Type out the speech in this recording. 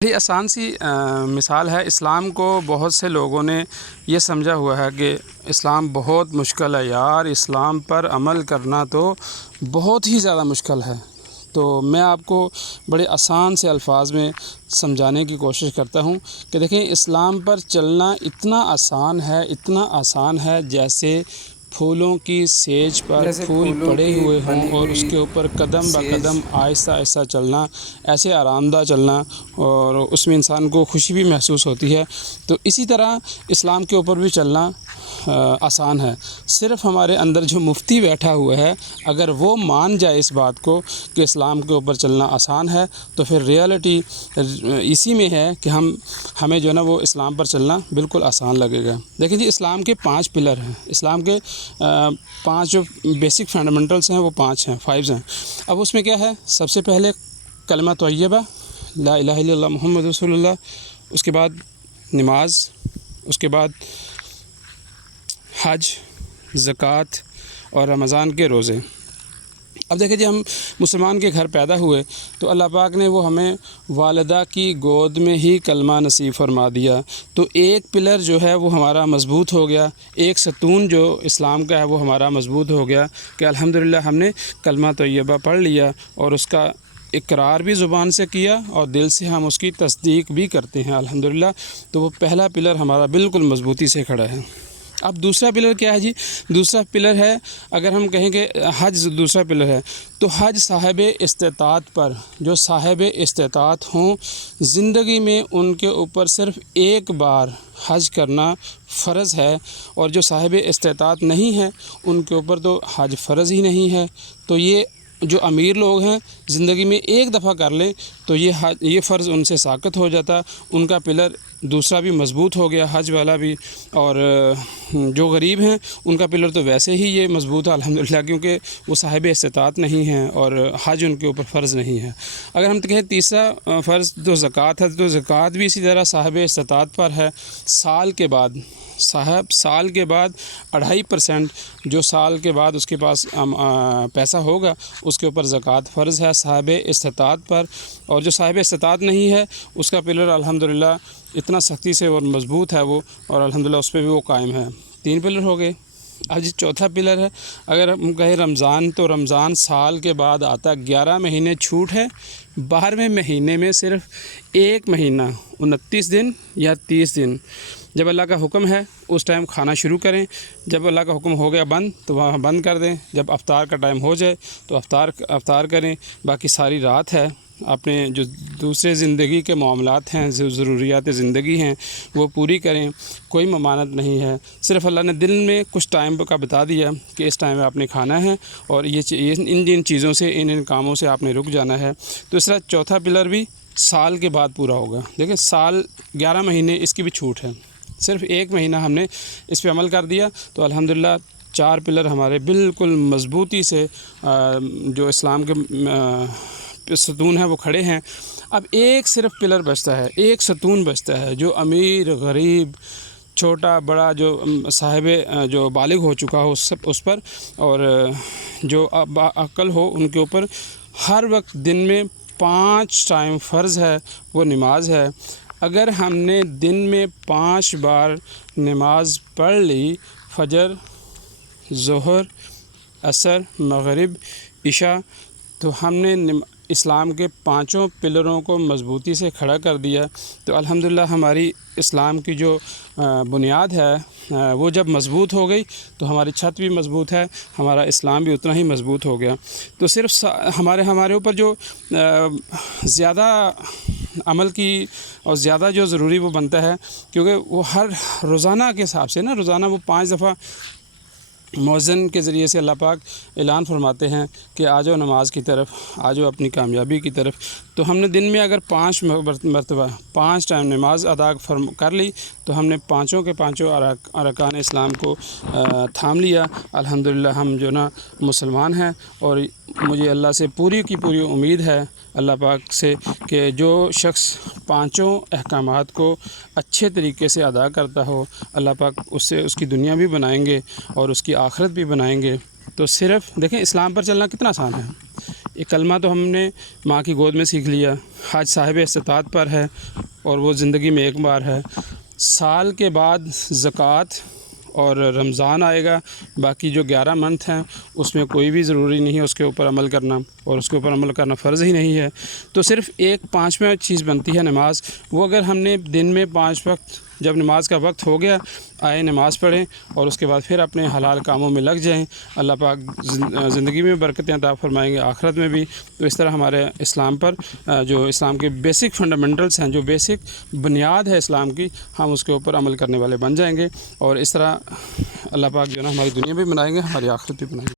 بڑی آسان سی مثال ہے۔ اسلام کو بہت سے لوگوں نے یہ سمجھا ہوا ہے کہ اسلام بہت مشکل ہے یار، اسلام پر عمل کرنا تو بہت ہی زیادہ مشکل ہے۔ تو میں آپ کو بڑے آسان سے الفاظ میں سمجھانے کی کوشش کرتا ہوں کہ دیکھیں، اسلام پر چلنا اتنا آسان ہے جیسے پھولوں کی سیج پر پھول پڑے ہوئے ہوں اور اس کے اوپر قدم بہ قدم آہستہ آہستہ چلنا، ایسے آرام دہ چلنا، اور اس میں انسان کو خوشی بھی محسوس ہوتی ہے۔ تو اسی طرح اسلام کے اوپر بھی چلنا آسان ہے۔ صرف ہمارے اندر جو مفتی بیٹھا ہوا ہے، اگر وہ مان جائے اس بات کو کہ اسلام کے اوپر چلنا آسان ہے، تو پھر ریالٹی اسی میں ہے کہ ہمیں جو ہے نا وہ اسلام پر چلنا بالکل آسان لگے گا۔ دیکھیں جی، اسلام کے 5 پلر ہیں۔ اسلام کے 5 جو بیسک فنڈامنٹلس ہیں وہ 5 ہیں، 5 ہیں۔ اب اس میں کیا ہے؟ سب سے پہلے کلمہ طیبہ، لا الہ الا اللہ محمد رسول اللہ، اس کے بعد نماز، اس کے بعد حج، زکوٰۃ اور رمضان کے روزے۔ اب دیکھیں جی، ہم مسلمان کے گھر پیدا ہوئے تو اللہ پاک نے وہ ہمیں والدہ کی گود میں ہی کلمہ نصیب فرما دیا، تو ایک پلر جو ہے وہ ہمارا مضبوط ہو گیا، ایک ستون جو اسلام کا ہے وہ ہمارا مضبوط ہو گیا کہ الحمدللہ ہم نے کلمہ طیبہ پڑھ لیا اور اس کا اقرار بھی زبان سے کیا اور دل سے ہم اس کی تصدیق بھی کرتے ہیں الحمدللہ۔ تو وہ پہلا پلر ہمارا بالکل مضبوطی سے کھڑا ہے۔ اب دوسرا پلر کیا ہے جی؟ دوسرا پلر ہے، اگر ہم کہیں کہ حج دوسرا پلر ہے، تو حج صاحب استطاعت پر، جو صاحب استطاعت ہوں، زندگی میں ان کے اوپر صرف ایک بار حج کرنا فرض ہے، اور جو صاحب استطاعت نہیں ہے ان کے اوپر تو حج فرض ہی نہیں ہے۔ تو یہ جو امیر لوگ ہیں، زندگی میں ایک دفعہ کر لیں تو یہ فرض ان سے ساقط ہو جاتا، ان کا پلر دوسرا بھی مضبوط ہو گیا، حج والا بھی۔ اور جو غریب ہیں ان کا پلر تو ویسے ہی یہ مضبوط ہے الحمدللہ، کیونکہ وہ صاحب استطاعت نہیں ہیں اور حج ان کے اوپر فرض نہیں ہے۔ اگر ہم کہیں تیسرا فرض تو زکوٰۃ ہے، تو زکوٰۃ بھی اسی طرح صاحب استطاعت پر ہے۔ سال کے بعد 2.5% جو سال کے بعد اس کے پاس پیسہ ہوگا، اس کے اوپر زکوٰۃ فرض ہے صاحب استطاعت پر۔ اور جو صاحب استطاعت نہیں ہے اس کا پلر الحمدللہ اتنا سختی سے اور مضبوط ہے وہ، اور الحمدللہ اس پہ بھی وہ قائم ہے۔ 3 پلر ہو گئے۔ اب جی چوتھا پلر ہے، اگر ہم کہیں رمضان، تو رمضان سال کے بعد آتا، 11 مہینے چھوٹ ہے، 12ویں مہینے میں صرف 1 مہینہ 29 دن یا 30 دن جب اللہ کا حکم ہے اس ٹائم کھانا شروع کریں، جب اللہ کا حکم ہو گیا بند تو وہاں بند کر دیں، جب افطار کا ٹائم ہو جائے تو افطار کریں، باقی ساری رات ہے اپنے جو دوسرے زندگی کے معاملات ہیں، جو ضروریات زندگی ہیں وہ پوری کریں، کوئی ممانعت نہیں ہے۔ صرف اللہ نے دل میں کچھ ٹائم کا بتا دیا کہ اس ٹائم میں آپ نے کھانا ہے اور ان چیزوں سے، ان کاموں سے آپ نے رک جانا ہے۔ تو اس طرح چوتھا پلر بھی سال کے بعد پورا ہوگا۔ دیکھیں، سال 11 مہینے اس کی بھی چھوٹ ہے، صرف 1 مہینہ ہم نے اس پہ عمل کر دیا تو الحمدللہ 4 پلر ہمارے بالکل مضبوطی سے جو اسلام کے ستون ہیں وہ کھڑے ہیں۔ اب ایک صرف پلر بچتا ہے، ایک ستون بچتا ہے، جو امیر غریب چھوٹا بڑا، جو صاحب جو بالغ ہو چکا ہو اس پر، اور جو باعقل ہو ان کے اوپر ہر وقت دن میں 5 ٹائم فرض ہے، وہ نماز ہے۔ اگر ہم نے دن میں 5 بار نماز پڑھ لی، فجر، ظہر، عصر، مغرب، عشاء، تو ہم نے اسلام کے 5 پلروں کو مضبوطی سے کھڑا کر دیا۔ تو الحمدللہ ہماری اسلام کی جو بنیاد ہے وہ جب مضبوط ہو گئی تو ہماری چھت بھی مضبوط ہے، ہمارا اسلام بھی اتنا ہی مضبوط ہو گیا۔ تو صرف ہمارے اوپر جو زیادہ عمل کی اور زیادہ جو ضروری وہ بنتا ہے، کیونکہ وہ ہر روزانہ کے حساب سے نا، روزانہ وہ 5 دفعہ مؤذن کے ذریعے سے اللہ پاک اعلان فرماتے ہیں کہ آ جاؤ نماز کی طرف، آ جاؤ اپنی کامیابی کی طرف۔ تو ہم نے دن میں اگر 5 مرتبہ 5 ٹائم نماز ادا کر لی تو ہم نے 5 کے 5 ارکان اسلام کو تھام لیا۔ الحمدللہ ہم جو نا مسلمان ہیں، اور مجھے اللہ سے پوری کی پوری امید ہے، اللہ پاک سے، کہ جو شخص 5 احکامات کو اچھے طریقے سے ادا کرتا ہو، اللہ پاک اس کی دنیا بھی بنائیں گے اور اس کی آخرت بھی بنائیں گے۔ تو صرف دیکھیں، اسلام پر چلنا کتنا آسان ہے۔ یہ کلمہ تو ہم نے ماں کی گود میں سیکھ لیا، حج صاحب استطاعت پر ہے اور وہ زندگی میں ایک بار ہے۔ سال کے بعد زکوٰۃ اور رمضان آئے گا، باقی جو 11 منتھ ہیں اس میں کوئی بھی ضروری نہیں ہے اس کے اوپر عمل کرنا، اور اس کے اوپر عمل کرنا فرض ہی نہیں ہے۔ تو صرف ایک 5واں چیز بنتی ہے نماز، وہ اگر ہم نے دن میں 5 وقت جب نماز کا وقت ہو گیا آئے نماز پڑھیں اور اس کے بعد پھر اپنے حلال کاموں میں لگ جائیں، اللہ پاک زندگی میں برکتیں عطا فرمائیں گے، آخرت میں بھی۔ تو اس طرح ہمارے اسلام پر جو اسلام کے بیسک فنڈامنٹلس ہیں، جو بیسک بنیاد ہے اسلام کی، ہم اس کے اوپر عمل کرنے والے بن جائیں گے، اور اس طرح اللہ پاک جو ہے نا ہماری دنیا بھی بنائیں گے، ہماری آخرت بھی بنائیں گے۔